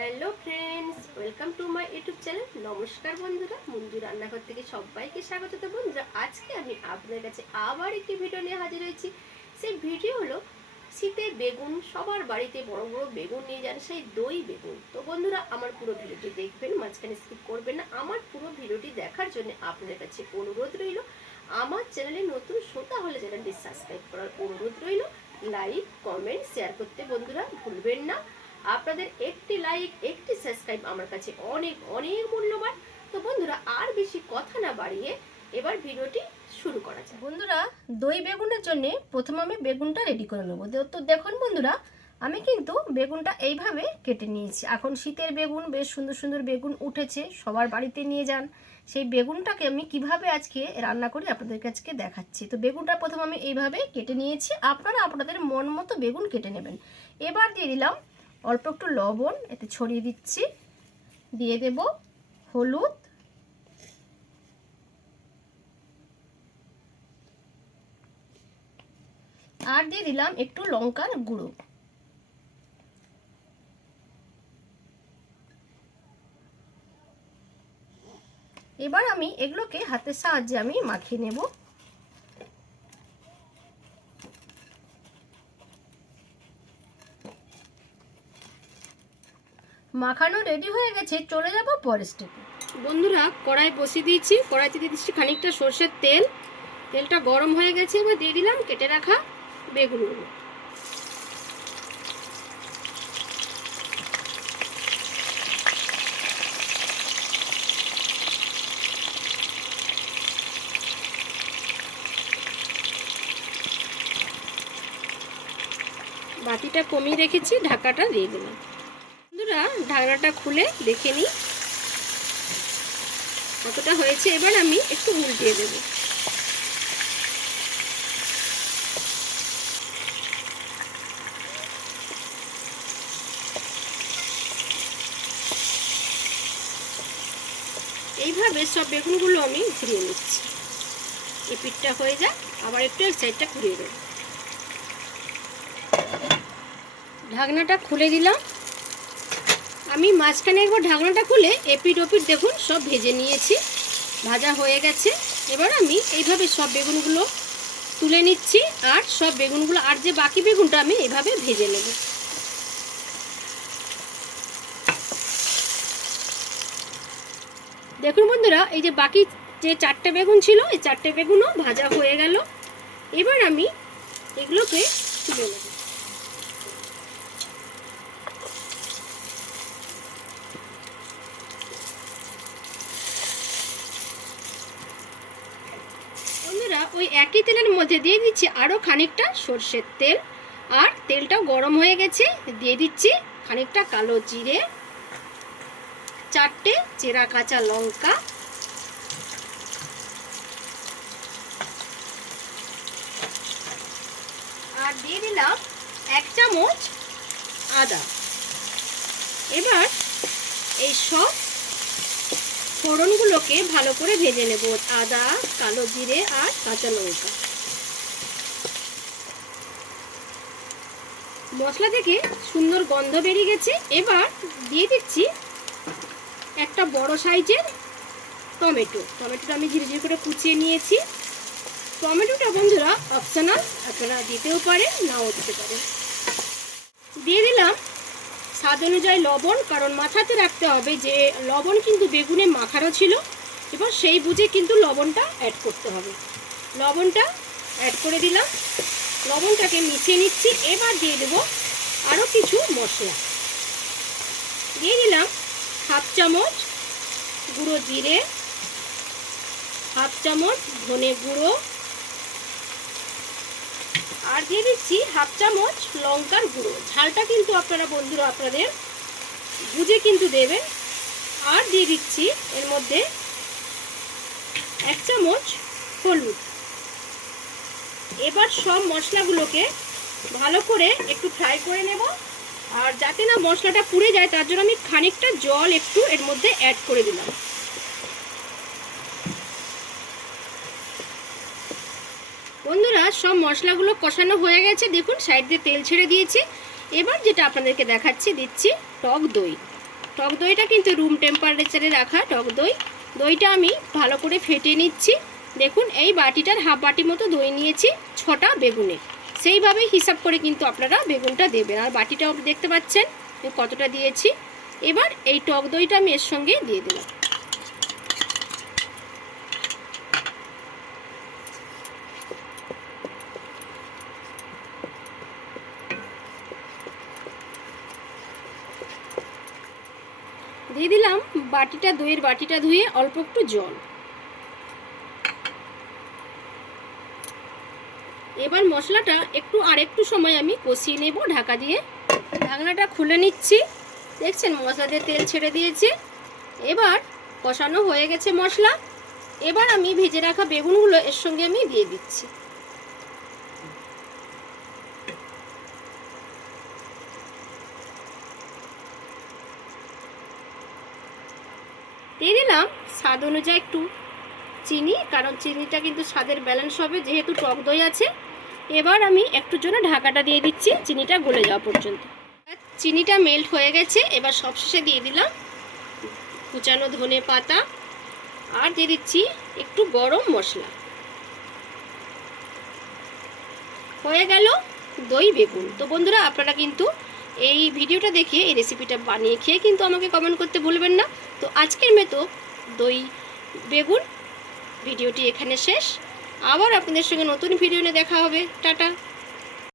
Hello friends, welcome to my YouTube channel. নমস্কার বন্ধুরা মঞ্জু রান্নাঘর থেকে সবাইকে স্বাগত তো বন্ধুরা আজকে আমি আপনাদের কাছে আবার একটি ভিডিও নিয়ে হাজির হয়েছি। সেই ভিডিও হলো শীতে বেগুন, সবার বাড়িতে বড় বড় বেগুন নিয়ে যান, সেই দই বেগুন। তো বন্ধুরা, আমার পুরো ভিডিওটি দেখবেন, মাঝখানে স্কিপ করবেন না। আমার পুরো ভিডিওটি দেখার জন্য আপনাদের কাছে অনুরোধ রইল, আমার চ্যানেলে নতুন শ্রোতা হলে চ্যানেলটি সাবস্ক্রাইব করার অনুরোধ রইল। লাইক, কমেন্ট শেয়ার করতে বন্ধুরা ভুলবেন না। আপনাদের একটি লাইক একটি সাবস্ক্রাইব আমার কাছে অনেক অনেক মূল্যবান। তো বন্ধুরা, আর বেশি কথা না বাড়িয়ে এবার ভিডিওটি শুরু করা যাক। বন্ধুরা, দই বেগুনের জন্য প্রথমে আমি বেগুনটা রেডি করে নেব। তো দেখুন বন্ধুরা, আমি কিন্তু বেগুনটা এইভাবে কেটে নিয়েছি। এখন শীতের বেগুন, বেশ সুন্দর সুন্দর বেগুন উঠেছে, সবার বাড়িতে নিয়ে যান। সেই বেগুনটাকে আমি কীভাবে আজকে রান্না করি আপনাদের কাছে দেখাচ্ছি। তো বেগুনটা প্রথমে আমি এইভাবে কেটে নিয়েছি। আপনারা আপনাদের মন মতো বেগুন কেটে নেবেন। এবার দিয়ে দিলাম অল্প একটু লবণ, এতে ছড়িয়ে দিচ্ছি। দিয়ে দেব হলুদ। আর দিয়ে দিলাম একটু লঙ্কার গুঁড়ো। এবার আমি এগুলোকে হাতের সাহায্যে আমি মাখিয়ে নেব। মাখানো রেডি হয়ে গেছে, চলে যাব পরের স্টেপে বন্ধুরা কড়াই বসিয়ে দিয়েছি। কড়াইতে দিয়ে দিচ্ছি খানিকটা সর্ষের তেল। তেলটা গরম হয়ে গেছে, এবার দিয়ে দিলাম কেটে রাখা বেগুনগুলো। বাতিটা কমিয়ে রেখেছি, ঢাকাটা দিয়ে দিলাম। বন্ধুরা ঢাকনাটা খুলে দেখে নিই। কতটা হয়েছে, এবার আমি একটু উল্টিয়ে দেব। এইভাবে সব বেগুনগুলো আমি ঘুরিয়ে নিচ্ছি। এই পিঠটা হয়ে যাক, আবার একটু এক সাইডটা ঘুরিয়ে দেব। ঢাকনাটা খুলে দিলাম। আমি মাঝখানে একবার ঢাকনাটা খুলে এপিট ওপিট দেখুন, সব ভেজে নিয়েছি, ভাজা হয়ে গেছে। এবার আমি এইভাবে সব বেগুনগুলো তুলে নিচ্ছি আর সব বেগুনগুলো আর যে বাকি বেগুনটা আমি এভাবে ভেজে নেব। দেখুন বন্ধুরা, এই যে বাকি যে চারটে বেগুন ছিল, এই চারটে বেগুনও ভাজা হয়ে গেল। এবার আমি এগুলোকে তুলে নেব বন্ধুরা ওই একই তেলের মধ্যে দিয়ে দিচ্ছি আরও খানিকটা সর্ষের তেল। আর তেলটা গরম হয়ে গেছে, দিয়ে দিচ্ছি খানিকটা কালো জিরে, চারটে চেরা কাঁচা লঙ্কা, আর দিয়ে দিলাম এক চামচ আদা। এবার এই সব ফোড়নগুলোকে ভালো করে ভেজে নেব। আদা, কালো জিরে আর কাঁচা লঙ্কা। মশলা থেকে সুন্দর গন্ধ বেরিয়ে গেছে। এবার দিয়ে দিচ্ছি একটা বড় সাইজের টমেটো। টমেটোটা আমি ঝিরে ঝিরে করে কুচিয়ে নিয়েছি। টমেটোটা বন্ধুরা অপশনাল আপনারা দিতেও পারেন, নাও দিতে পারেন। দিয়ে দিলাম স্বাদ অনুযায়ী লবণ, কারণ মাথাতে রাখতে হবে যে লবণ কিন্তু বেগুনে মাখানো ছিল এবার সেই বুঝে কিন্তু লবণটা অ্যাড করতে হবে। লবণটা অ্যাড করে দিলাম। লবণটাকে মিশিয়ে নিচ্ছি। এবার দিয়ে দেব আরও কিছু মশলা। দিয়ে দিলাম হাফ চামচ গুঁড়ো জিরে, হাফ চামচ ধনে গুঁড়ো আর দিয়ে দিচ্ছি হাফ চামচ লঙ্কার গুঁড়ো। ঝালটা কিন্তু আপনারা বন্ধুরা আপনাদের বুঝে কিন্তু দেবেন। আর দিয়ে দিচ্ছি এর মধ্যে এক চামচ হলুদ। এবার সব মশলাগুলোকে ভালো করে একটু ফ্রাই করে নেব। আর যাতে না মশলাটা পুড়ে যায়, তার জন্য আমি খানিকটা জল একটু এর মধ্যে অ্যাড করে দিলাম। বন্ধুরা, সব মশলাগুলো কষানো হয়ে গেছে। দেখুন, সাইড দিয়ে তেল ছেড়ে দিয়েছি। এবার যেটা আপনাদেরকে দেখাচ্ছি, দিচ্ছি টক দই। টক দইটা কিন্তু রুম টেম্পারেচারে রাখা টক দই। দইটা আমি ভালো করে ফেটে নিচ্ছি। দেখুন, এই বাটিটার হাফ বাটি মতো দই নিয়েছি, ছটা বেগুনে। সেইভাবেই হিসাব করে কিন্তু আপনারা বেগুনটা দেবেন। আর বাটিটাও দেখতে পাচ্ছেন কতটা দিয়েছি। এবার এই টক দইটা আমি এর সঙ্গে দিয়ে দিলাম। দিয়ে দিলাম, বাটিটা দইয়ের বাটিটা ধুয়ে অল্প একটু জল। এবার মশলাটা একটু আর একটু সময় আমি কষিয়ে নেব, ঢাকা দিয়ে। ঢাকনাটা খুলে নিচ্ছি। দেখছেন, মশলা দিয়ে তেল ছেড়ে দিয়েছে। এবার কষানো হয়ে গেছে মশলা। এবার আমি ভেজে রাখা বেগুনগুলো এর সঙ্গে আমি দিয়ে দিচ্ছি। দিয়ে দিলাম। স্বাদ অনুযায়ী একটু চিনি, কারণ চিনিটা কিন্তু স্বাদের ব্যালেন্স হবে, যেহেতু টক দই আছে। এবার আমি একটুর জন্য ঢাকাটা দিয়ে দিচ্ছি, চিনিটা গলে যাওয়া পর্যন্ত। চিনিটা মেল্ট হয়ে গেছে, এবার সবশেষে দিয়ে দিলাম কুচানো ধনে পাতা, আর দিয়ে দিচ্ছি একটু গরম মশলা। হয়ে গেল দই বেগুন। তো বন্ধুরা, আপনারা কিন্তু এই ভিডিওটা দেখে, এই রেসিপিটা বানিয়ে খেয়ে কিন্তু আমাকে কমেন্ট করতে ভুলবেন না। তো আজকের মেতো দই, বেগুন, ভিডিওটি এখানে শেষ। আবার আপনাদের সঙ্গে নতুন ভিডিও নিয়ে দেখা হবে। টাটা।